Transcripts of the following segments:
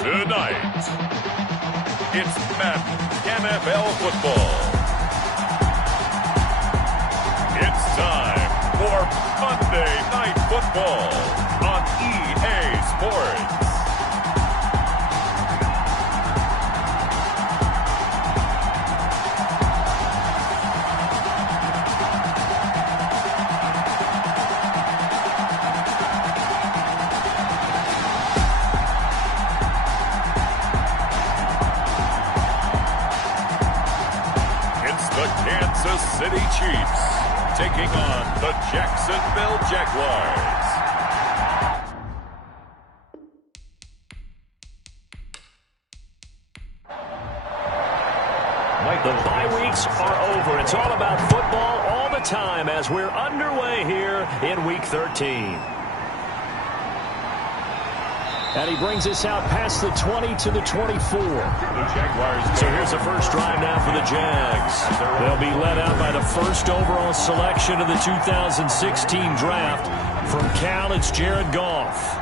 Tonight, it's Madden NFL football. It's time for Monday Night Football on EA Sports. Kansas City Chiefs taking on the Jacksonville Jaguars. The bye weeks are over. It's all about football all the time as we're underway here in Week 13. And he brings us out past the 20 to the 24. So here's the first drive now for the Jags. They'll be led out by the first overall selection of the 2016 draft. From Cal, it's Jared Goff.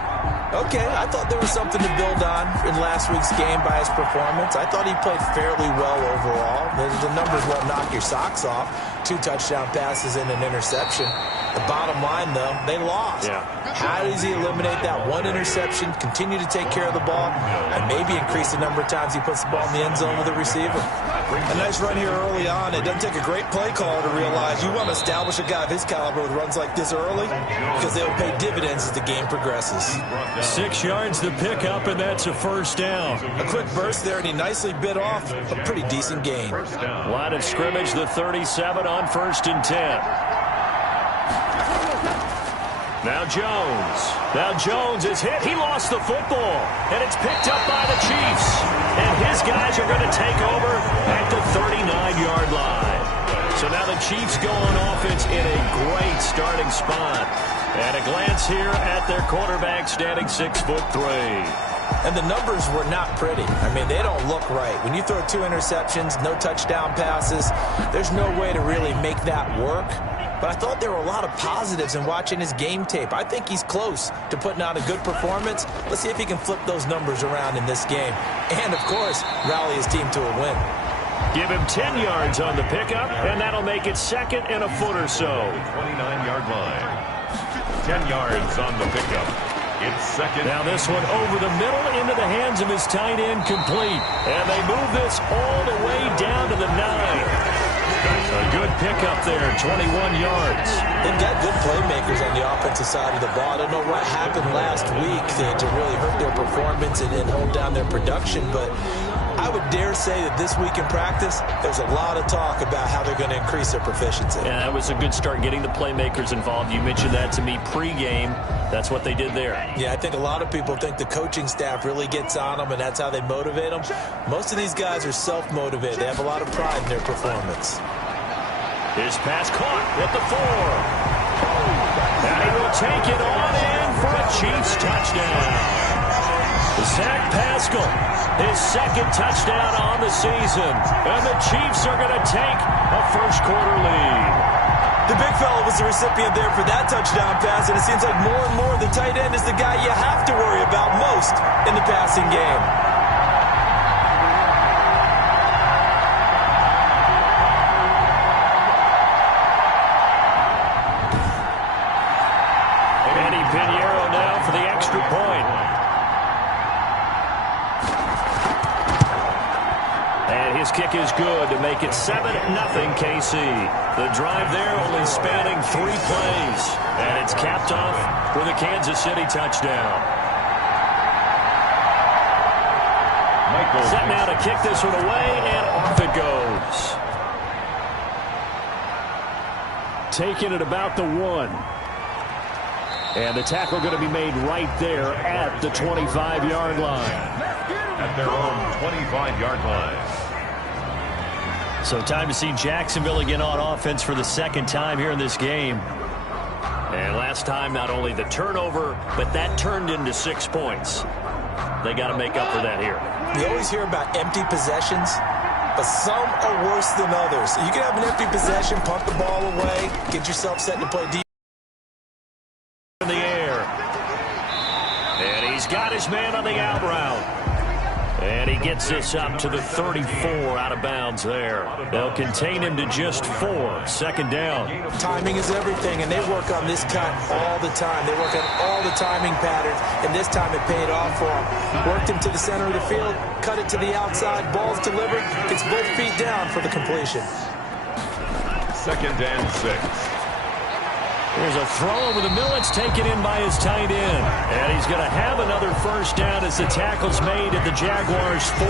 Okay, I thought there was something to build on in last week's game by his performance. I thought he played fairly well overall. The numbers won't knock your socks off. 2 touchdown passes and an interception. The bottom line, though, they lost. Yeah. How does he eliminate that one interception, continue to take care of the ball, and maybe increase the number of times he puts the ball in the end zone with a receiver? A nice run here early on. It doesn't take a great play caller to realize you want to establish a guy of his caliber with runs like this early because they'll pay dividends as the game progresses. 6 yards to pick up, and that's a first down. A quick burst there, and he nicely bit off a pretty decent gain. Line of scrimmage, the 37 on 1st and 10. Now Jones is hit. He lost the football, and it's picked up by the Chiefs. And his guys are going to take over at the 39-yard line. So now the Chiefs go on offense in a great starting spot. And a glance here at their quarterback standing 6'3". And the numbers were not pretty. I mean, they don't look right. When you throw 2 interceptions, no touchdown passes, there's no way to really make that work. But I thought there were a lot of positives in watching his game tape. I think he's close to putting out a good performance. Let's see if he can flip those numbers around in this game. And, of course, rally his team to a win. Give him 10 yards on the pickup, and that'll make it 2nd and a foot or so. 29-yard line. 10 yards on the pickup. It's 2nd. Now this one over the middle into the hands of his tight end, complete. And they move this all the way down to the 9. A good pickup there, 21 yards. They've got good playmakers on the offensive side of the ball. I don't know what happened last week to really hurt their performance and hold down their production, but I would dare say that this week in practice, there's a lot of talk about how they're going to increase their proficiency. Yeah, that was a good start, getting the playmakers involved. You mentioned that to me pregame. That's what they did there. Yeah, I think a lot of people think the coaching staff really gets on them, and that's how they motivate them. Most of these guys are self-motivated. They have a lot of pride in their performance. His pass caught at the 4. And he will take it on in for a Chiefs touchdown. Zach Pascal, his 2nd touchdown on the season. And the Chiefs are going to take a first-quarter lead. The big fella was the recipient there for that touchdown pass, and it seems like more and more the tight end is the guy you have to worry about most in the passing game. Pinheiro now for the extra point. And his kick is good to make it 7-0 KC. The drive there only spanning 3 plays. And it's capped off with a Kansas City touchdown. Set now to kick this one away, and off it goes. Taking it about the 1. And the tackle going to be made right there at the 25-yard line. At their own 25-yard line. So time to see Jacksonville again on offense for the 2nd time here in this game. And last time, not only the turnover, but that turned into 6 points. They got to make up for that here. You always hear about empty possessions, but some are worse than others. You can have an empty possession, punt the ball away, get yourself set to play defense. In the air. And he's got his man on the out route. And he gets this up to the 34 out of bounds there. They'll contain him to just 4. Second down. Timing is everything, and they work on this cut all the time. They work on all the timing patterns, and this time it paid off for him. Worked him to the center of the field, cut it to the outside, ball's delivered, gets both feet down for the completion. 2nd and 6. There's a throw over the middle. It's taken in by his tight end. And he's going to have another first down as the tackle's made at the Jaguars' 40.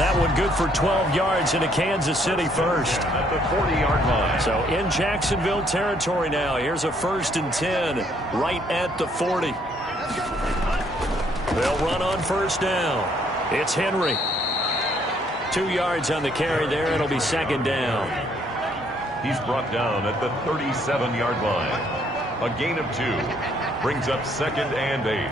That one good for 12 yards into Kansas City first. At the 40-yard line. So in Jacksonville territory now. Here's a 1st and 10 right at the 40. They'll run on first down. It's Henry. 2 yards on the carry there. It'll be 2nd down. He's brought down at the 37-yard line. A gain of 2 brings up 2nd and 8.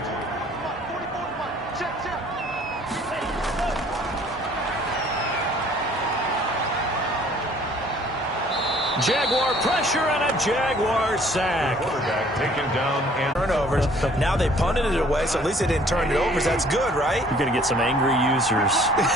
Jaguar pressure and a Jaguar sack. Quarterback taken down and Turnovers. Now they punted it away, so at least they didn't turn it over. So that's good, right? You're going to get some angry users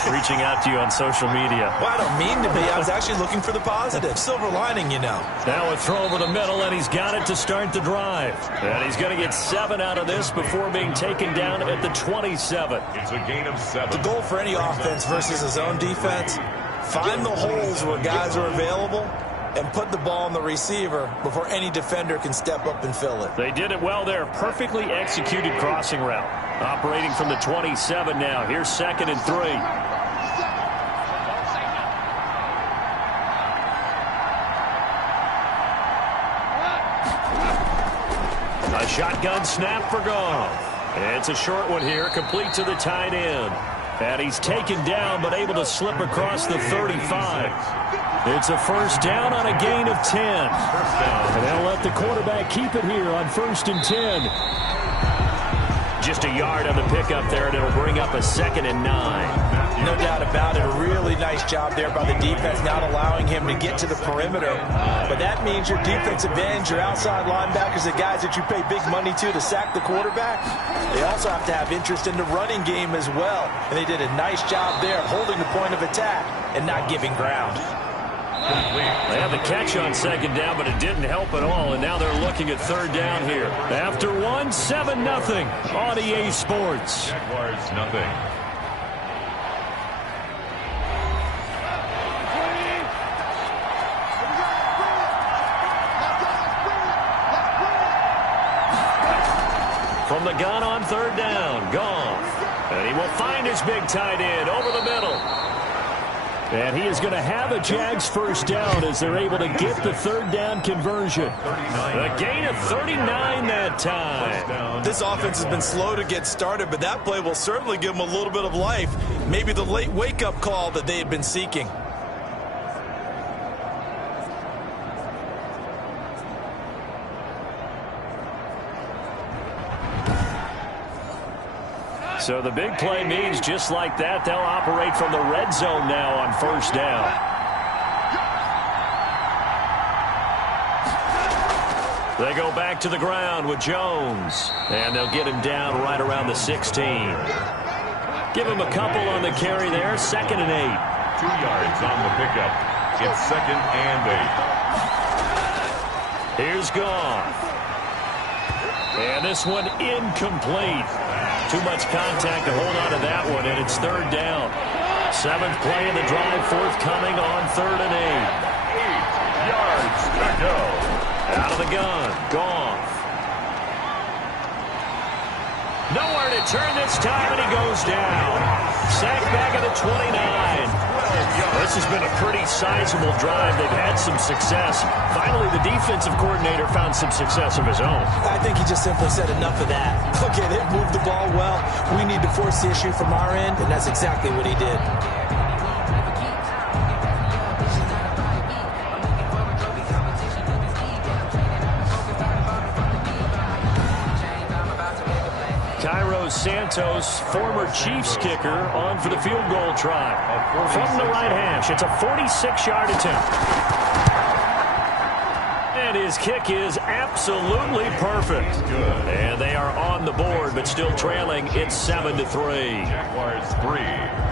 reaching out to you on social media. Well, I don't mean to be. I was actually looking for the positive. Silver lining, you know. Now a throw over the middle, and he's got it to start the drive. And he's going to get 7 out of this before being taken down at the 27. it's a gain of 7. The goal for any offense versus a zone defense, find the holes where guys are available and put the ball on the receiver before any defender can step up and fill it. They did it well there. Perfectly executed crossing route. Operating from the 27 now. Here's 2nd and 3. A shotgun snap for Goff. It's a short one here, complete to the tight end. And he's taken down, but able to slip across the 35. It's a first down on a gain of 10. And they'll let the quarterback keep it here on 1st and 10. Just a yard on the pickup there, and it'll bring up a 2nd and 9. No doubt about it. A really nice job there by the defense, not allowing him to get to the perimeter. But that means your defensive ends, your outside linebackers, the guys that you pay big money to sack the quarterback, they also have to have interest in the running game as well. And they did a nice job there holding the point of attack and not giving ground. They have the catch on 2nd down, but it didn't help at all, and now they're looking at 3rd down here. After 1, 7-0 on EA Sports. Jaguars nothing. From the gun on 3rd down, Goff. And he will find his big tight end over the middle. And he is going to have a Jags first down as they're able to get the 3rd down conversion. A gain of 39 that time. This offense has been slow to get started, but that play will certainly give them a little bit of life. Maybe the late wake-up call that they had been seeking. So the big play means just like that, they'll operate from the red zone now on 1st down. They go back to the ground with Jones. And they'll get him down right around the 16. Give him a couple on the carry there. 2nd and 8. 2 yards on the pickup. It's 2nd and 8. Here's Goff. And this one incomplete. Too much contact to hold on to that one, and it's 3rd down. 7th play of the drive, forthcoming on 3rd and 8 yards to go.8. Out of the gun, Goff. Nowhere to turn this time, and he goes down. Sacked back at the 29. This has been a pretty sizable drive. They've had some success. Finally, the defensive coordinator found some success of his own. I think he just simply said enough of that. Look at it, move the ball well. We need to force the issue from our end, and that's exactly what he did. Santos, former Chiefs kicker, on for the field goal try. From the right hash, it's a 46-yard attempt. And his kick is absolutely perfect. And they are on the board, but still trailing. It's 7-3. Jaguars 3.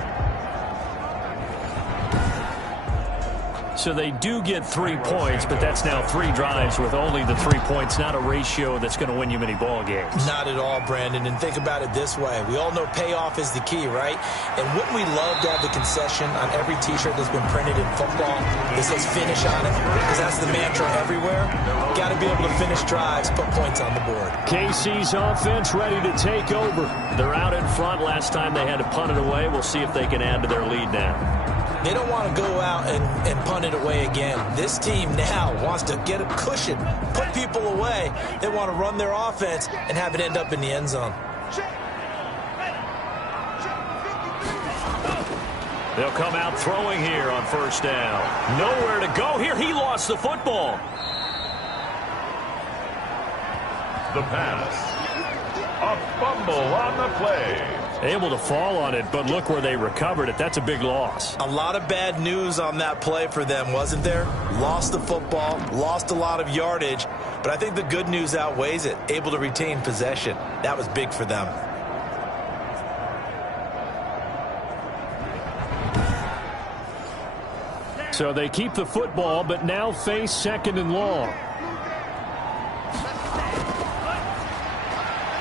So they do get 3 points, but that's now 3 drives with only the 3 points, not a ratio that's going to win you many ball games. Not at all, Brandon. And think about it this way. We all know payoff is the key, right? And wouldn't we love to have the concession on every T-shirt that's been printed in football that says finish on it? Because that's the mantra everywhere. Got to be able to finish drives, put points on the board. KC's offense ready to take over. They're out in front. Last time they had to punt it away. We'll see if they can add to their lead now. They don't want to go out and punt it away again. This team now wants to get a cushion, put people away. They want to run their offense and have it end up in the end zone. They'll come out throwing here on first down. Nowhere to go here. He lost the football. The pass. A fumble on the play. Able to fall on it, but look where they recovered it. That's a big loss. A lot of bad news on that play for them, wasn't there? Lost the football, lost a lot of yardage, but I think the good news outweighs it. Able to retain possession. That was big for them. So they keep the football, but now face 2nd and long.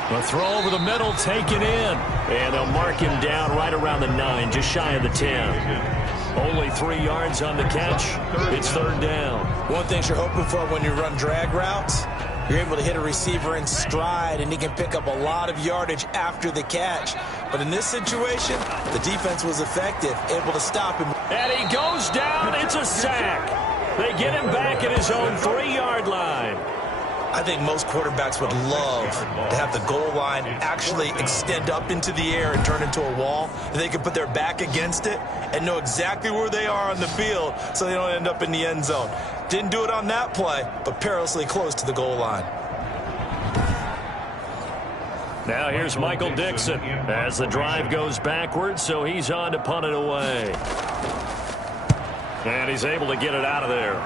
The throw over the middle, taken in. And they'll mark him down right around the 9, just shy of the 10. Only 3 yards on the catch. It's 3rd down. One thing you're hoping for when you run drag routes, you're able to hit a receiver in stride, and he can pick up a lot of yardage after the catch. But in this situation, the defense was effective, able to stop him. And he goes down. It's a sack. They get him back at his own 3-yard line. I think most quarterbacks would love to have the goal line actually extend up into the air and turn into a wall. And they can put their back against it and know exactly where they are on the field so they don't end up in the end zone. Didn't do it on that play, but perilously close to the goal line. Now here's Michael Dixon as the drive goes backwards, so he's on to punt it away. And he's able to get it out of there.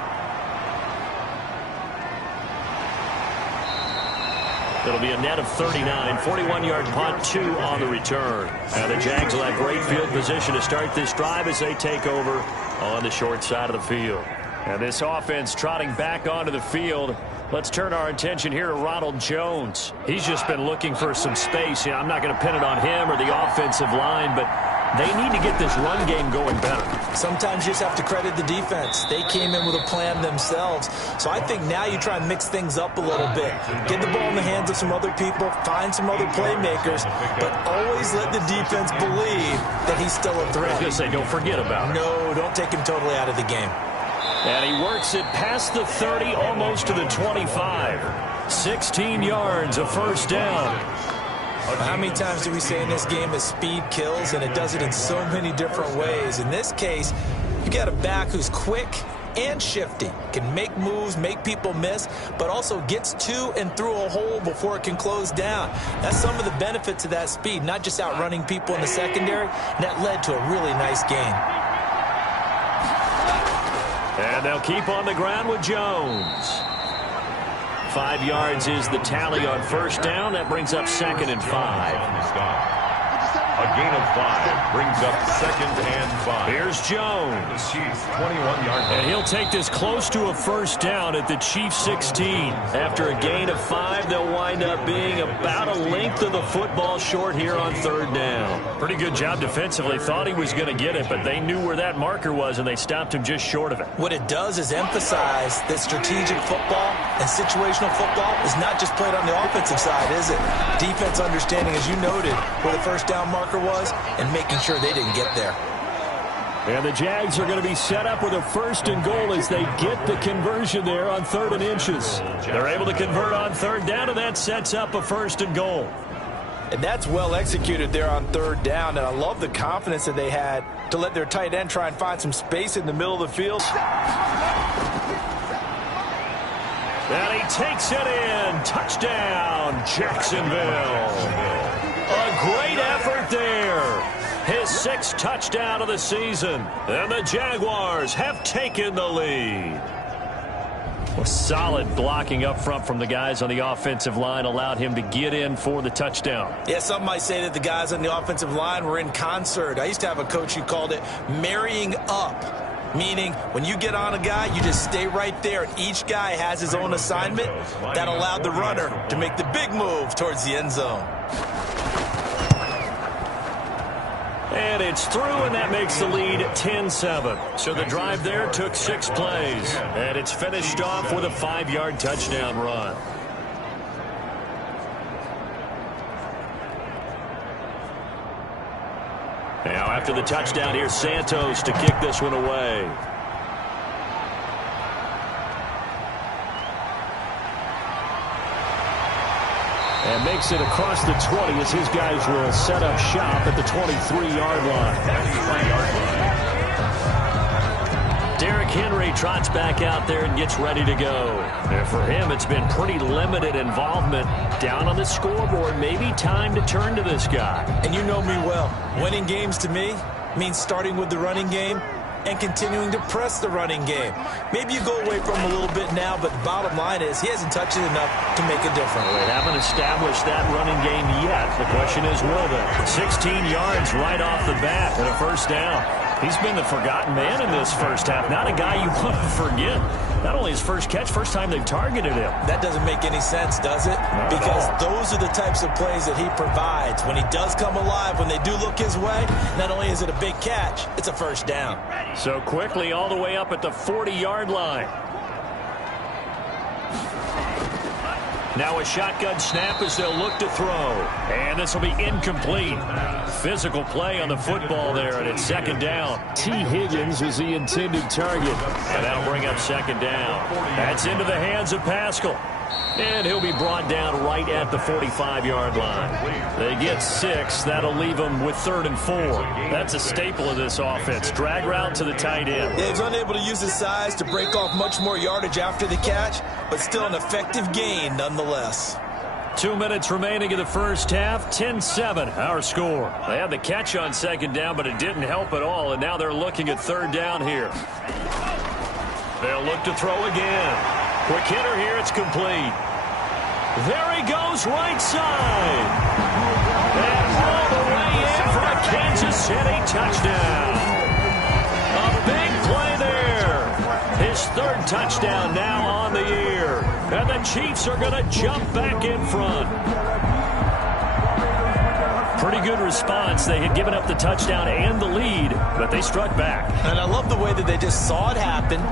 It'll be a net of 39, 41-yard punt, 2 on the return. Now the Jags will have great field position to start this drive as they take over on the short side of the field. And this offense trotting back onto the field. Let's turn our attention here to Ronald Jones. He's just been looking for some space. I'm not going to pin it on him or the offensive line, but they need to get this run game going better. Sometimes you just have to credit the defense. They came in with a plan themselves. So I think now you try and mix things up a little bit. Get the ball in the hands of some other people, find some other playmakers, but always let the defense believe that he's still a threat. I was going to say, don't forget about it. No, don't take him totally out of the game. And he works it past the 30, almost to the 25. 16 yards, a first down. How many times do we say in this game that speed kills, and it does it in so many different ways? In this case, you got a back who's quick and shifty, can make moves, make people miss, but also gets to and through a hole before it can close down. That's some of the benefits of that speed, not just outrunning people in the secondary, and that led to a really nice gain. And they'll keep on the ground with Jones. 5 yards is the tally on first down. That brings up 2nd and 5. A gain of 5 brings up 2nd and 5. Here's Jones. The Chiefs 21-yard line. And he'll take this close to a first down at the Chiefs 16. After a gain of 5, they'll wind up being about a length of the football short here on 3rd down. Pretty good job defensively. Thought he was going to get it, but they knew where that marker was, and they stopped him just short of it. What it does is emphasize that strategic football and situational football is not just played on the offensive side, is it? Defense understanding, as you noted, where the first down marker was and making sure they didn't get there. And the Jags are going to be set up with a 1st and goal as they get the conversion there on 3rd and inches. They're able to convert on 3rd down, and that sets up a 1st and goal. And that's well executed there on 3rd down, and I love the confidence that they had to let their tight end try and find some space in the middle of the field. And he takes it in. Touchdown, Jacksonville. A great effort there. His 6th touchdown of the season. And the Jaguars have taken the lead. Well, solid blocking up front from the guys on the offensive line allowed him to get in for the touchdown. Yeah, some might say that the guys on the offensive line were in concert. I used to have a coach who called it marrying up, meaning when you get on a guy, you just stay right there, and each guy has his own assignment. That allowed the runner to make the big move towards the end zone. And it's through, and that makes the lead 10-7. So the drive there took 6 plays, and it's finished off with a 5-yard touchdown run. Now after the touchdown, here's Santos to kick this one away. And makes it across the 20 as his guys will set up shop at the 23-yard line. Derrick Henry trots back out there and gets ready to go. And for him, it's been pretty limited involvement down on the scoreboard. Maybe time to turn to this guy. And you know me well. Winning games to me means starting with the running game and continuing to press the running game. Maybe you go away from him a little bit now, but the bottom line is he hasn't touched it enough to make a difference. They haven't established that running game yet. The question is, will they? 16 yards right off the bat and a first down. He's been the forgotten man in this first half. Not a guy you want to forget. Not only his first catch, first time they've targeted him. That doesn't make any sense, does it? Because those are the types of plays that he provides. When he does come alive, when they do look his way, not only is it a big catch, it's a first down. So quickly all the way up at the 40-yard line. Now a shotgun snap as they'll look to throw. And this will be incomplete. Physical play on the football there, and it's second down. T. Higgins was the intended target. And that'll bring up second down. That's into the hands of Pascal. And he'll be brought down right at the 45-yard line. They get 6. That'll leave them with 3rd and 4. That's a staple of this offense. Drag route to the tight end. Yeah, he's unable to use his size to break off much more yardage after the catch, but still an effective gain nonetheless. 2 minutes remaining in the first half. 10-7, our score. They had the catch on second down, but it didn't help at all, and now they're looking at third down here. They'll look to throw again. Quick hitter here, it's complete. There he goes, right side. And all the way in for a Kansas City touchdown. A big play there. His 3rd touchdown now on the year. And the Chiefs are going to jump back in front. Pretty good response. They had given up the touchdown and the lead, but they struck back. And I love the way that they just saw it happen,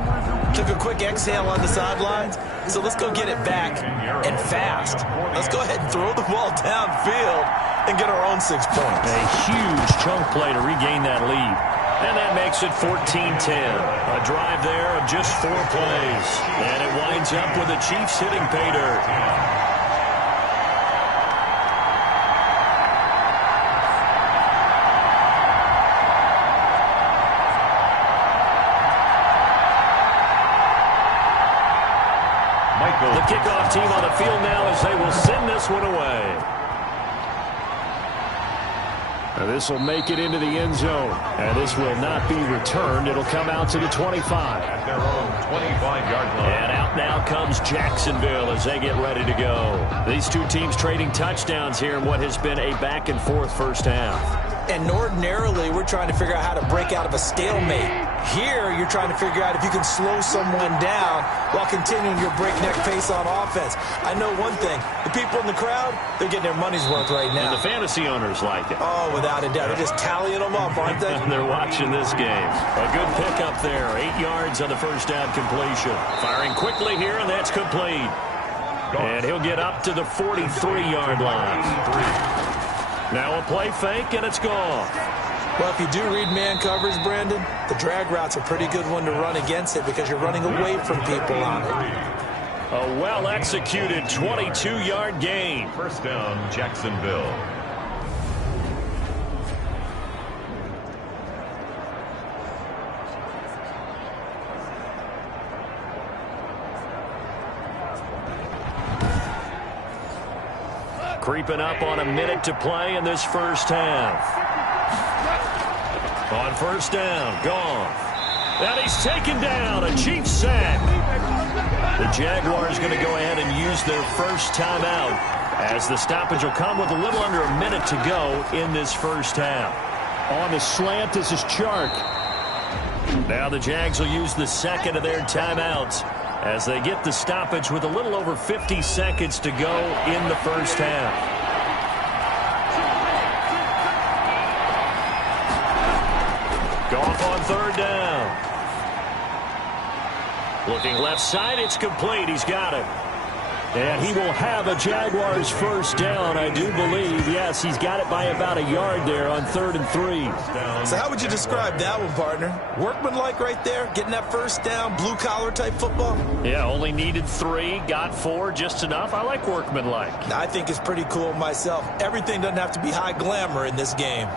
took a quick exhale on the sidelines. So let's go get it back and fast. Let's go ahead and throw the ball downfield and get our own 6 points. A huge chunk play to regain that lead. And that makes it 14-10. A drive there of just 4 plays. And it winds up with the Chiefs hitting pay dirt. The kickoff team on the field now as they will send this one away. Now this will make it into the end zone. And this will not be returned. It'll come out to the 25. At their own 25-yard line. And out now comes Jacksonville as they get ready to go. These two teams trading touchdowns here in what has been a back-and-forth first half. And ordinarily, we're trying to figure out how to break out of a stalemate. Here, you're trying to figure out if you can slow someone down while continuing your breakneck pace on offense. I know one thing. The people in the crowd, they're getting their money's worth right now. And the fantasy owners like it. Oh, without a doubt. They're just tallying them up, aren't they? They're watching this game. A good pickup there. 8 yards on the first down completion. Firing quickly here, and that's complete. And he'll get up to the 43-yard line. Now a play fake, and it's gone. Well, if you do read man coverage, Brandon, the drag route's a pretty good one to run against it because you're running away from people on it. A well-executed 22-yard gain. First down, Jacksonville. Creeping up on a minute to play in this first half. On first down, Goff. And he's taken down, a Chiefs sack. The Jaguars going to go ahead and use their first timeout, as the stoppage will come with a little under a minute to go in this first half. On the slant, this is Chark. Now the Jags will use the second of their timeouts as they get the stoppage with a little over 50 seconds to go in the first half. Goff on third down. Looking left side, it's complete. He's got it. And he will have a Jaguars first down, I do believe. Yes, he's got it by about a yard there on 3rd and 3. So how would you describe that one, partner? Workmanlike right there, getting that first down, blue-collar type football? Yeah, only needed 3, got 4, just enough. I like workmanlike. I think it's pretty cool myself. Everything doesn't have to be high glamour in this game.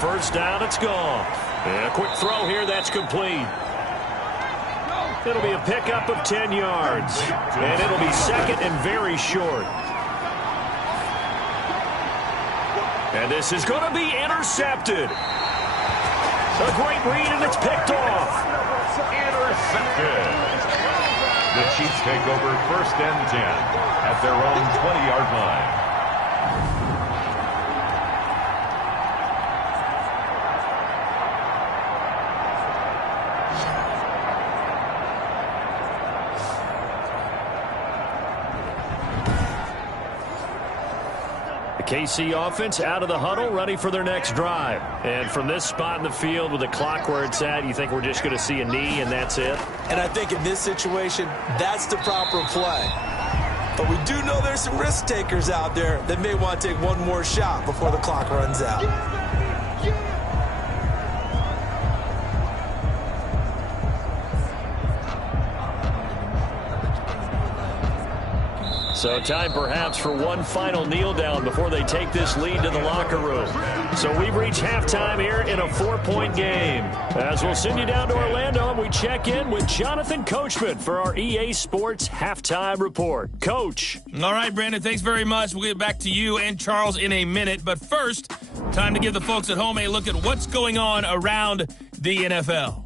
First down, it's gone. And a quick throw here, that's complete. It'll be a pickup of 10 yards. And it'll be second and very short. And this is going to be intercepted. A great read, and it's picked off. Intercepted. The Chiefs take over first and 10 at their own 20-yard line. KC offense out of the huddle, ready for their next drive. And from this spot in the field with the clock where it's at, you think we're just going to see a knee and that's it? And I think in this situation, that's the proper play. But we do know there's some risk takers out there that may want to take one more shot before the clock runs out. So time perhaps for one final kneel down before they take this lead to the locker room. So we've reached halftime here in a 4-point game. As we'll send you down to Orlando, and we check in with Jonathan Coachman for our EA Sports Halftime Report. Coach. All right, Brandon, thanks very much. We'll get back to you and Charles in a minute. But first, time to give the folks at home a look at what's going on around the NFL.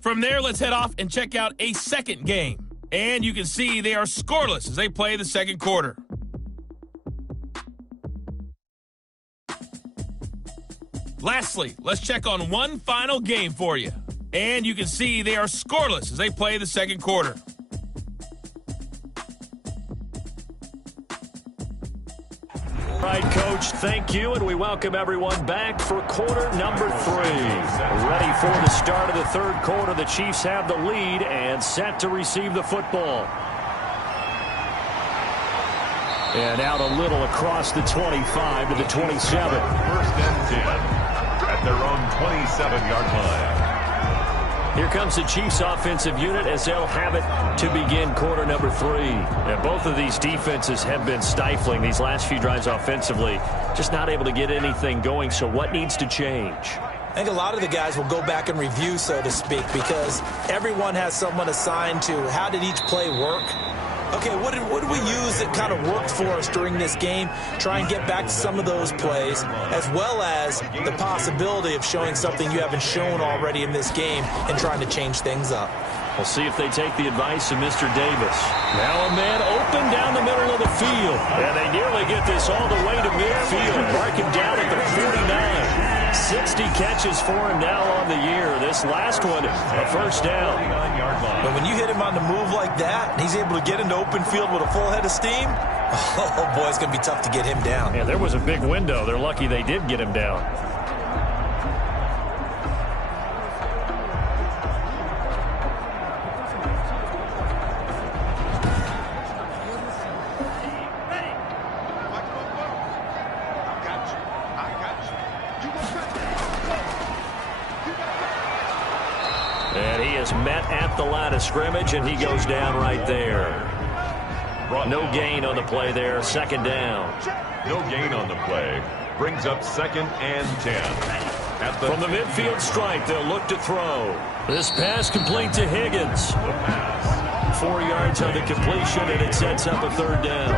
From there, let's head off and check out a second game. And you can see they are scoreless as they play the second quarter. Lastly, let's check on one final game for you. And you can see they are scoreless as they play the second quarter. All right, Coach, thank you, and we welcome everyone back for quarter number 3. Ready for the start of the third quarter. The Chiefs have the lead and set to receive the football. And out a little across the 25 to the 27. First and 10 at their own 27-yard line. Here comes the Chiefs offensive unit as they'll have it to begin quarter number 3. And both of these defenses have been stifling these last few drives offensively. Just not able to get anything going. So what needs to change? I think a lot of the guys will go back and review, so to speak, because everyone has someone assigned to how did each play work. Okay, what did we use that kind of worked for us during this game? Try and get back to some of those plays, as well as the possibility of showing something you haven't shown already in this game and trying to change things up. We'll see if they take the advice of Mr. Davis. Now a man open down the middle of the field. And they nearly get this all the way to midfield. Mark him down at the 49. 60 catches for him now on the year. This last one, a first down. But when you hit him on the move like that, and he's able to get into open field with a full head of steam, oh boy, it's going to be tough to get him down. Yeah, there was a big window. They're lucky they did get him down. And he is met at the line of scrimmage, and he goes down right there. No gain on the play there. Second down. No gain on the play. Brings up second and 10. From the midfield stripe, they'll look to throw. This pass complete to Higgins. 4 yards on the completion, and it sets up a third down.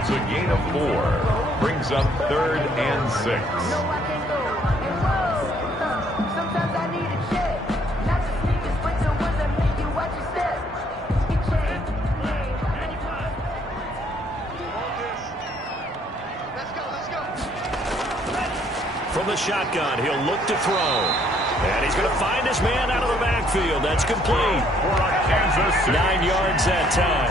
It's a gain of 4. Brings up 3rd and 6. From the shotgun, he'll look to throw. And he's going to find his man out of the backfield. That's complete. 9 yards that time.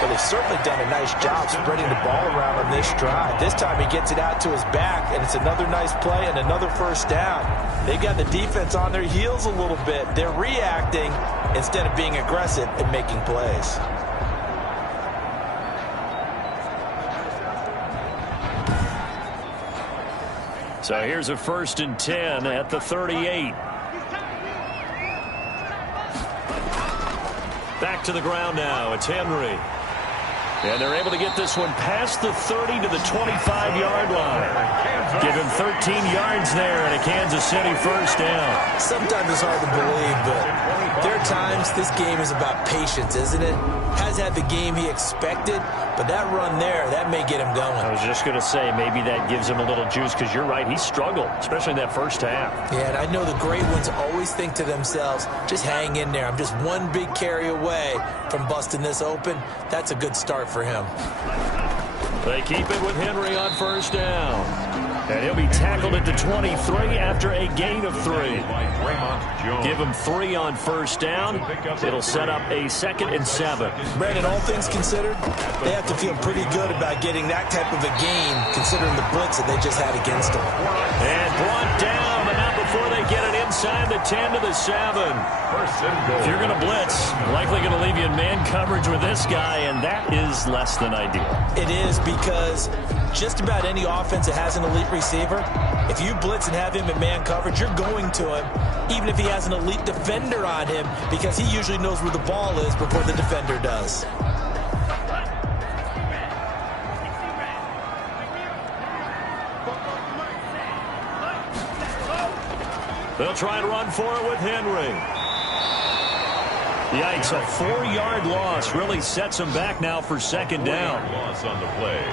Well, they've certainly done a nice job spreading the ball around on this drive. This time he gets it out to his back, and it's another nice play and another first down. They've got the defense on their heels a little bit. They're reacting instead of being aggressive and making plays. So here's a 1st and 10 at the 38. Back to the ground now. It's Henry. And they're able to get this one past the 30 to the 25-yard line. Give him 13 yards there and a Kansas City first down. Sometimes it's hard to believe, but there are times this game is about patience, isn't it? Has had the game he expected, but that run there, that may get him going. I was just going to say, maybe that gives him a little juice, because you're right, he struggled, especially in that first half. Yeah, and I know the great ones always think to themselves, just hang in there. I'm just one big carry away from busting this open. That's a good start for him. They keep it with Henry on first down. And he'll be tackled at the 23 after a gain of 3. Give him 3 on first down. It'll set up a 2nd and 7. Brandon, all things considered, they have to feel pretty good about getting that type of a gain, considering the blitz that they just had against them. And brought down, but not before they get it inside the 10 to the 7. If you're going to blitz, likely going to leave you in man coverage with this guy, and that is less than ideal. It is, because just about any offense that has an elite receiver, if you blitz and have him in man coverage, you're going to him, even if he has an elite defender on him, because he usually knows where the ball is before the defender does. They'll try and run for it with Henry. Yikes, a 4-yard loss really sets him back now for 2nd down. Loss on the play.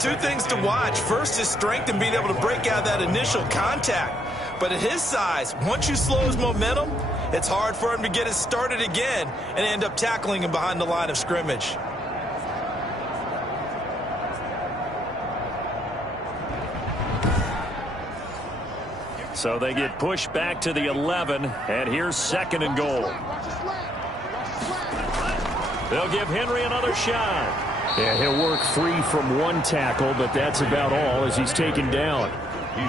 2 things to watch. First, his strength and being able to break out that initial contact. But at his size, once you slow his momentum, it's hard for him to get it started again and end up tackling him behind the line of scrimmage. So they get pushed back to the 11, and here's 2nd and goal. They'll give Henry another shot. Yeah, he'll work free from 1 tackle, but that's about all as he's taken down.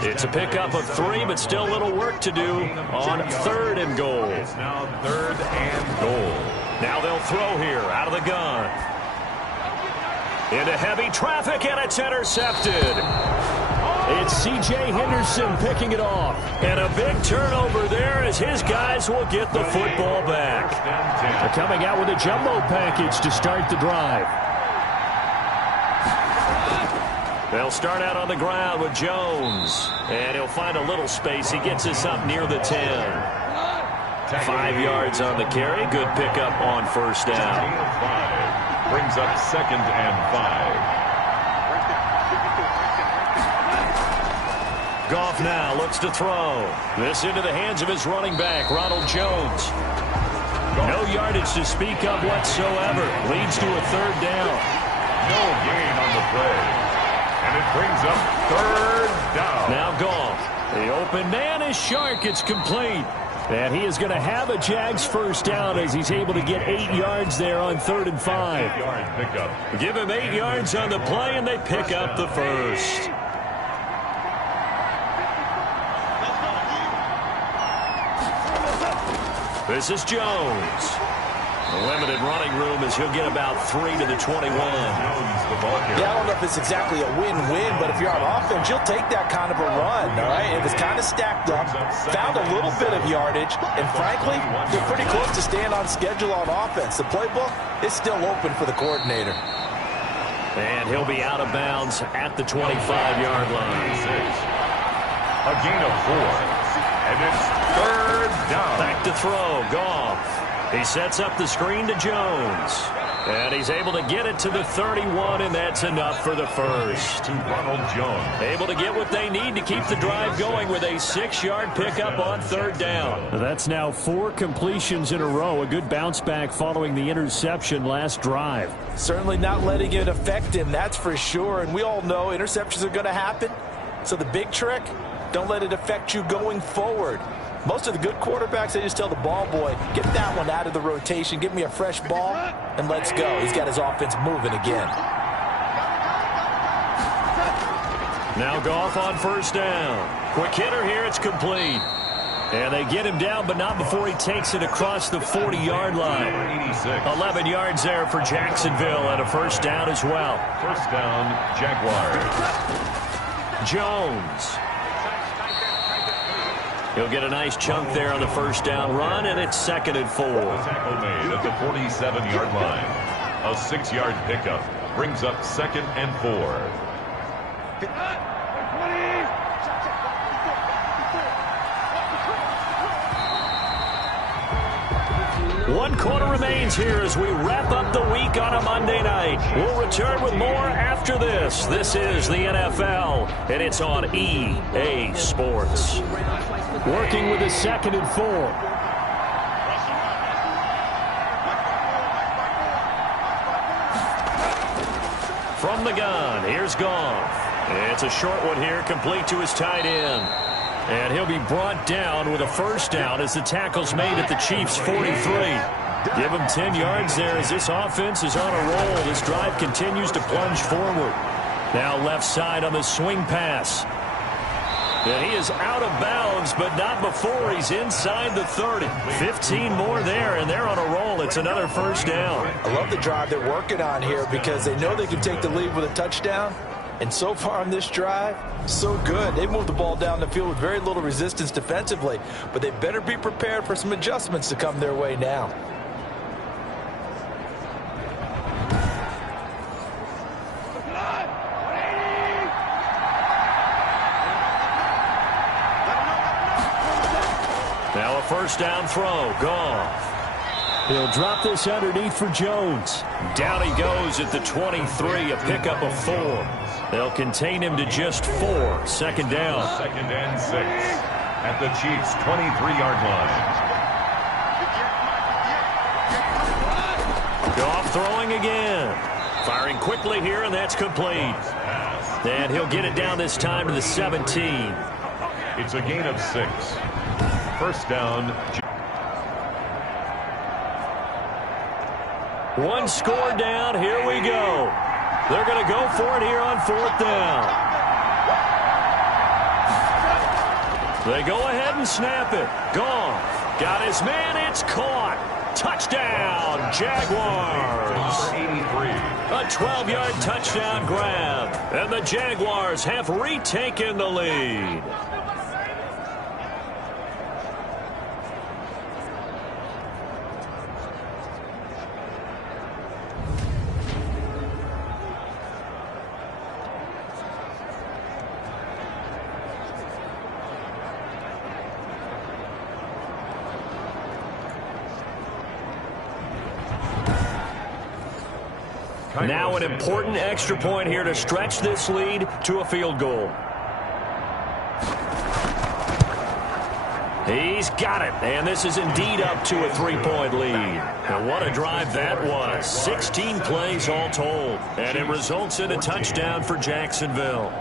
It's a pickup of 3, but still a little work to do on 3rd and goal. It's now 3rd and goal. Now they'll throw here out of the gun. Into heavy traffic, and it's intercepted. It's C.J. Henderson picking it off. And a big turnover there as his guys will get the football back. They're coming out with a jumbo package to start the drive. They'll start out on the ground with Jones. And he'll find a little space. He gets us up near the 10. 5 yards on the carry. Good pickup on first down. Brings up 2nd and 5. Goff now looks to throw. This into the hands of his running back, Ronald Jones. No yardage to speak of whatsoever. Leads to a 3rd down. No gain on the play. And it brings up 3rd down. Now Goff. The open man is Shark. It's complete. And he is going to have a Jags first down as he's able to get 8 yards there on 3rd and 5. 8-yard pickup. Give him 8 yards on the play, and they pick up the first. This is Jones. A limited running room as he'll get about 3 to the 21. Yeah, I don't know if it's exactly a win-win, but if you're on offense, you'll take that kind of a run, all right? It was kind of stacked up, found a little bit of yardage, and frankly, they're pretty close to staying on schedule on offense. The playbook is still open for the coordinator. And he'll be out of bounds at the 25-yard line. A gain of 4. And it's third down. Back to throw. Goff. He sets up the screen to Jones. And he's able to get it to the 31, and that's enough for the first. To Ronald Jones. Able to get what they need to keep the drive going with a 6-yard pickup on third down. That's now 4 completions in a row. A good bounce back following the interception last drive. Certainly not letting it affect him, that's for sure. And we all know interceptions are going to happen. So the big trick, don't let it affect you going forward. Most of the good quarterbacks, they just tell the ball boy, get that one out of the rotation, give me a fresh ball, and let's go. He's got his offense moving again. Now Goff on first down. Quick hitter here, it's complete. And they get him down, but not before he takes it across the 40-yard line. 11 yards there for Jacksonville, and a first down as well. First down, Jaguars. Jones. He'll get a nice chunk there on the first down run, and it's 2nd and 4. Tackle made at the 47-yard line. A 6-yard pickup brings up 2nd and 4. One quarter remains here as we wrap up the week on a Monday night. We'll return with more after this. This is the NFL, and it's on EA Sports. Working with a 2nd and 4. From the gun, here's Goff. It's a short one here, complete to his tight end. And he'll be brought down with a first down as the tackle's made at the Chiefs' 43. Give him 10 yards there as this offense is on a roll. This drive continues to plunge forward. Now left side on the swing pass. And he is out of bounds, but not before he's inside the 30. 15 more there, and they're on a roll. It's another first down. I love the drive they're working on here because they know they can take the lead with a touchdown. And so far on this drive, so good. They moved the ball down the field with very little resistance defensively, but they better be prepared for some adjustments to come their way now. Now a first down throw. Goff. He'll drop this underneath for Jones. Down he goes at the 23, a pickup of 4. They'll contain him to just 4. 2nd down. 2nd and 6 at the Chiefs' 23-yard line. Goff throwing again. Firing quickly here, and that's complete. And he'll get it down this time to the 17. It's a gain of 6. First down. One score down. Here we go. They're going to go for it here on 4th down. They go ahead and snap it. Goff got his man. It's caught. Touchdown, Jaguars. 83. A 12-yard touchdown grab. And the Jaguars have retaken the lead. Now an important extra point here to stretch this lead to a field goal. He's got it, and this is indeed up to a 3-point lead. And what a drive that was. 16 plays all told, and it results in a touchdown for Jacksonville.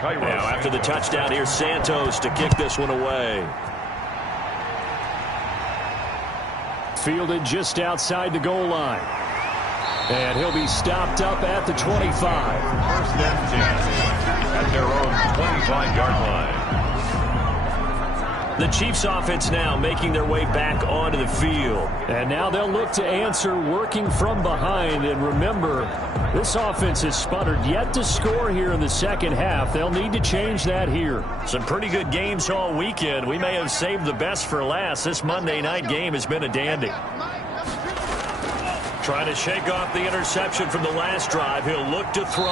Now, after the touchdown, here's Santos to kick this one away. Fielded just outside the goal line. And he'll be stopped up at the 25. First and 10 at their own 25-yard line. The Chiefs offense now making their way back onto the field. And now they'll look to answer working from behind. And remember, this offense has sputtered yet to score here in the second half. They'll need to change that here. Some pretty good games all weekend. We may have saved the best for last. This Monday night game has been a dandy. Trying to shake off the interception from the last drive. He'll look to throw.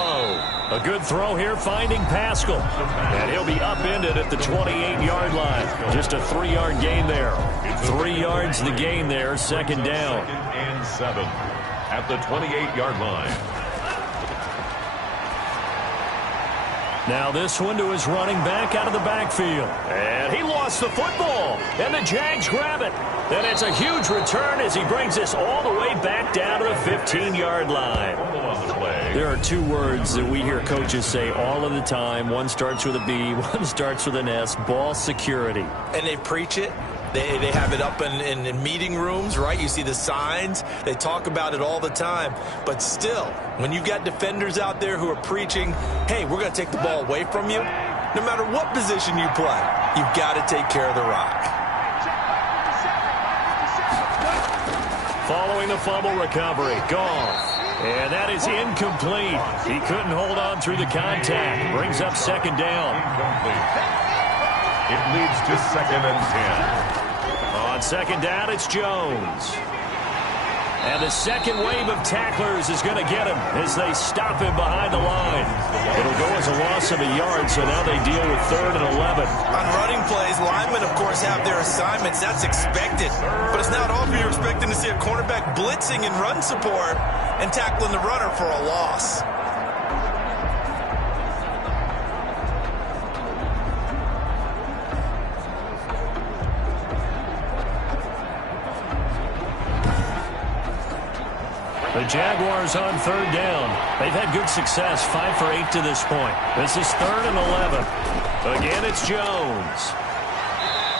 A good throw here, finding Pascal. And he'll be upended at the 28-yard line. Just a 3-yard gain there. 3 yards the gain there, second down. 2nd and 7 at the 28-yard line. Now this one to his running back out of the backfield. And he lost the football. And the Jags grab it. And it's a huge return as he brings this all the way back down to the 15-yard line. There are 2 words that we hear coaches say all of the time. One starts with a B, one starts with an S. Ball security. And they preach it. They have it up in meeting rooms, right? You see the signs. They talk about it all the time. But still, when you've got defenders out there who are preaching, hey, we're going to take the ball away from you, no matter what position you play, you've got to take care of the rock. Following the fumble recovery, Goff. And that is incomplete. He couldn't hold on through the contact. Brings up second down. It leads to 2nd and 10. On second down, it's Jones. And the second wave of tacklers is going to get him as they stop him behind the line. It'll go as a loss of a yard, so now they deal with 3rd and 11. On running plays, linemen, of course, have their assignments. That's expected. But it's not often you're expecting to see a cornerback blitzing in run support and tackling the runner for a loss. The Jaguars on 3rd down. They've had good success, 5 for 8 to this point. This is 3rd and 11. Again, it's Jones.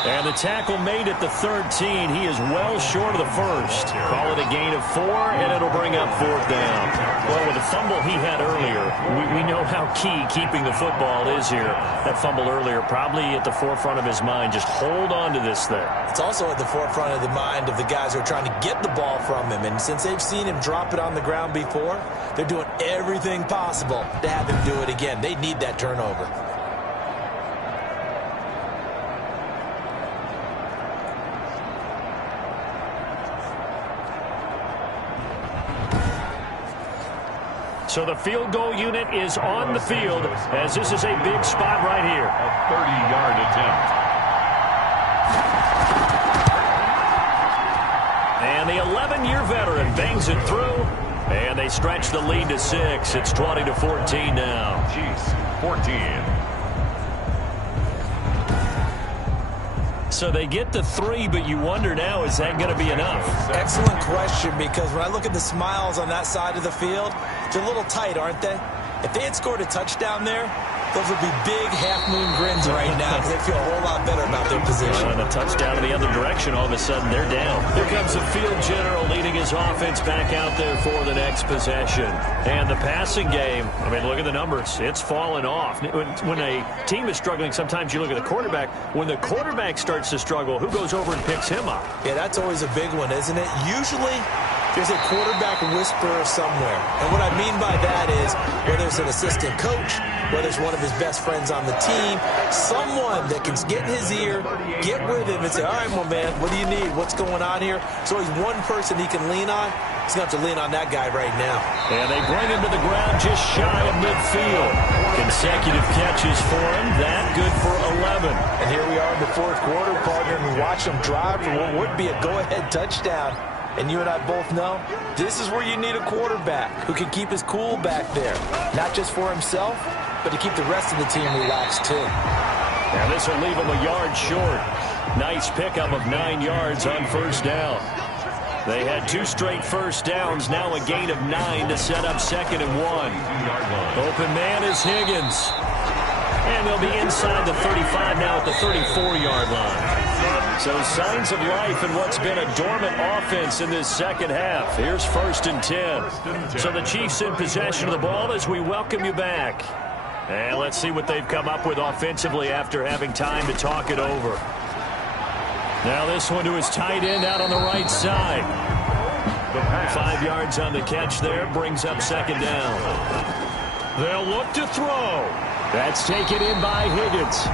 And the tackle made at the 13. He is well short of the first. Call it a gain of 4, and it'll bring up 4th down. Well, with the fumble he had earlier, we know how key keeping the football is here. That fumble earlier probably at the forefront of his mind. Just hold on to this thing. It's also at the forefront of the mind of the guys who are trying to get the ball from him. And since they've seen him drop it on the ground before, they're doing everything possible to have him do it again. They need that turnover. So the field goal unit is on the field as this is a big spot right here. A 30-yard attempt. And the 11-year veteran bangs it through, and they stretch the lead to 6. It's 20-14 now. Chiefs, 14. So they get the 3, but you wonder now, is that going to be enough? Excellent question, because when I look at the smiles on that side of the field, they're a little tight, aren't they? If they had scored a touchdown there, those would be big half-moon grins right now because they feel a whole lot better about their position. And a touchdown in the other direction, all of a sudden they're down. Here comes the field general leading his offense back out there for the next possession. And the passing game, I mean, look at the numbers. It's fallen off. When a team is struggling, sometimes you look at the quarterback. When the quarterback starts to struggle, who goes over and picks him up? Yeah, that's always a big one, isn't it? Usually, there's a quarterback whisperer somewhere. And what I mean by that is whether it's an assistant coach, whether it's one of his best friends on the team, someone that can get in his ear, get with him and say, all right, my man, what do you need? What's going on here? So he's one person he can lean on. He's going to have to lean on that guy right now. And they bring him to the ground just shy of midfield. Consecutive catches for him. That good for 11. And here we are in the fourth quarter, partner, and watch him drive for what would be a go-ahead touchdown. And you and I both know this is where you need a quarterback who can keep his cool back there. Not just for himself, but to keep the rest of the team relaxed too. Now this will leave him a yard short. Nice pickup of 9 yards on first down. They had 2 straight first downs, now a gain of 9 to set up 2nd and 1. Open man is Higgins. And they'll be inside the 35 now at the 34-yard line. So signs of life in what's been a dormant offense in this second half. Here's 1st and 10. So the Chiefs in possession of the ball as we welcome you back. And let's see what they've come up with offensively after having time to talk it over. Now this one to his tight end out on the right side. 5 yards on the catch there, brings up 2nd down. They'll look to throw. That's taken in by Higgins.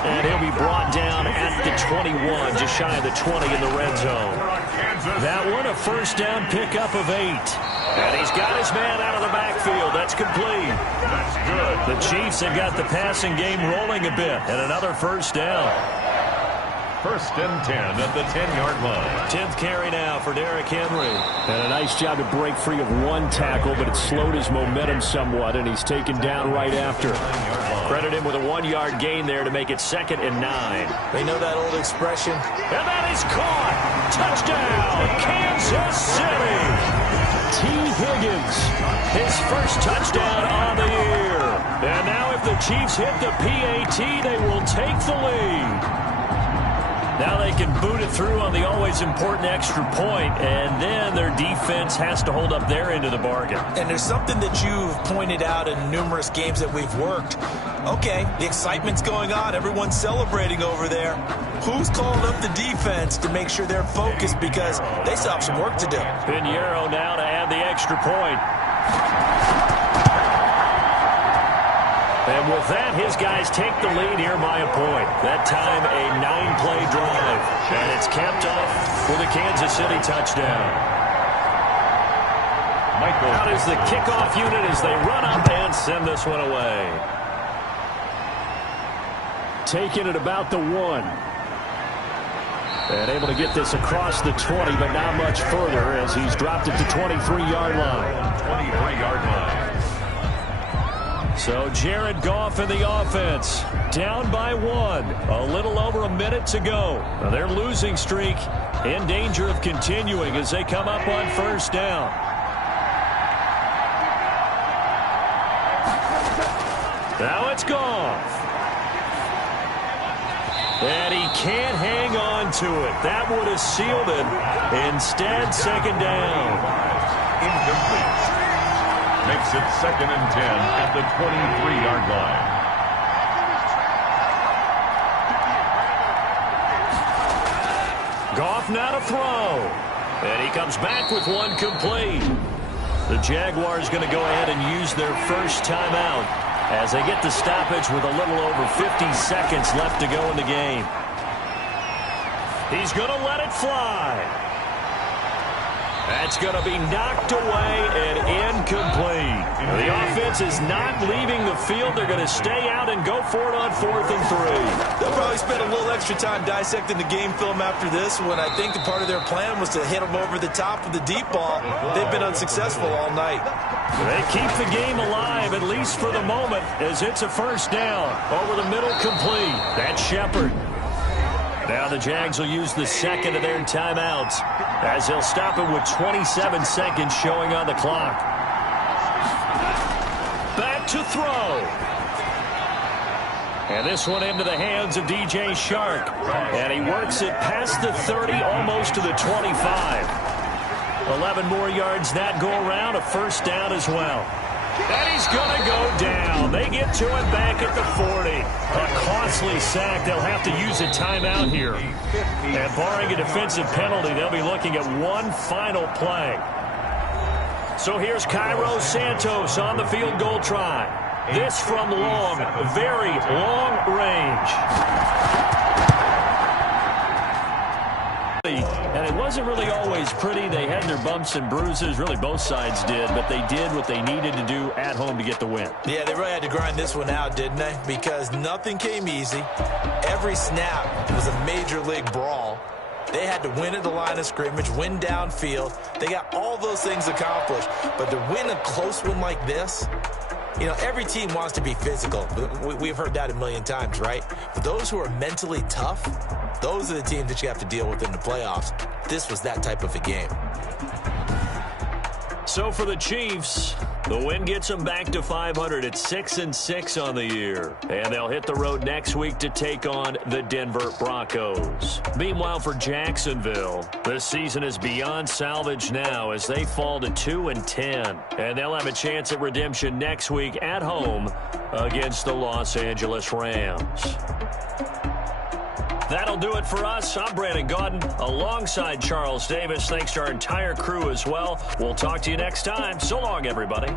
And he'll be brought down at the 21, just shy of the 20 in the red zone. That one, a first down pickup of 8. And he's got his man out of the backfield. That's complete. That's good. The Chiefs have got the passing game rolling a bit. And another first down. First and 10 at the 10-yard line. 10th carry now for Derrick Henry. And a nice job to break free of one tackle, but it slowed his momentum somewhat, and he's taken down right after. Credit him with a 1-yard gain there to make it 2nd and 9. They know that old expression. And that is caught. Touchdown, Kansas City. T. Higgins, His first touchdown on the year. And now if the Chiefs hit the PAT, they will take the lead. Now they can boot it through on the always important extra point, and then their defense has to hold up their end of the bargain. And there's something that you've pointed out in numerous games that we've worked. Okay, the excitement's going on. Everyone's celebrating over there. Who's calling up the defense to make sure they're focused, because they still have some work to do? Pinheiro now to add the extra point. And with that, his guys take the lead here by a point. That time, a 9-play drive. And it's capped off with a Kansas City touchdown. Out is the kickoff unit as they run up and send this one away. taking it about the 1. And able to get this across the 20, but not much further as he's dropped it to 23-yard line. 23-yard line. So Jared Goff in the offense, down by 1. A little over a minute to go. Now their losing streak in danger of continuing as they come up on first down. Now it's Goff. And he can't hang on to it. That would have sealed it. Instead, second down. Incomplete. Makes it 2nd and 10 at the 23-yard line. Goff now to throw. And he comes back with one complete. The Jaguars going to go ahead and use their first timeout as they get the stoppage with a little over 50 seconds left to go in the game. He's going to let it fly. That's going to be knocked away and incomplete. The offense is not leaving the field. They're going to stay out and go for it on 4th and 3. They'll probably spend a little extra time dissecting the game film after this when I think the part of their plan was to hit them over the top of the deep ball. They've been unsuccessful all night. They keep the game alive, at least for the moment, as it's a first down. Over the middle, complete. That's Shepard. Now the Jags will use the second of their timeouts as they'll stop it with 27 seconds showing on the clock. Back to throw. And this one into the hands of DJ Shark. And he works it past the 30, almost to the 25. 11 more yards that go around, a first down as well. And he's going to go down. They get to him back at the 40. A costly sack. They'll have to use a timeout here. And barring a defensive penalty, they'll be looking at one final play. So here's Cairo Santos on the field goal try. This from long, very long range. And it wasn't really always pretty. They had their bumps and bruises. Really, both sides did. But they did what they needed to do at home to get the win. Yeah, they really had to grind this one out, didn't they? Because nothing came easy. Every snap was a major league brawl. They had to win at the line of scrimmage, win downfield. They got all those things accomplished. But to win a close one like this, you know, every team wants to be physical. We've heard that a million times, right? But those who are mentally tough, those are the teams that you have to deal with in the playoffs. This was that type of a game. So for the Chiefs, the win gets them back to 500 at 6-6 on the year. And they'll hit the road next week to take on the Denver Broncos. Meanwhile, for Jacksonville, this season is beyond salvage now as they fall to 2-10. And they'll have a chance at redemption next week at home against the Los Angeles Rams. That'll do it for us. I'm Brandon Gaudin alongside Charles Davis. Thanks to our entire crew as well. We'll talk to you next time. So long, everybody.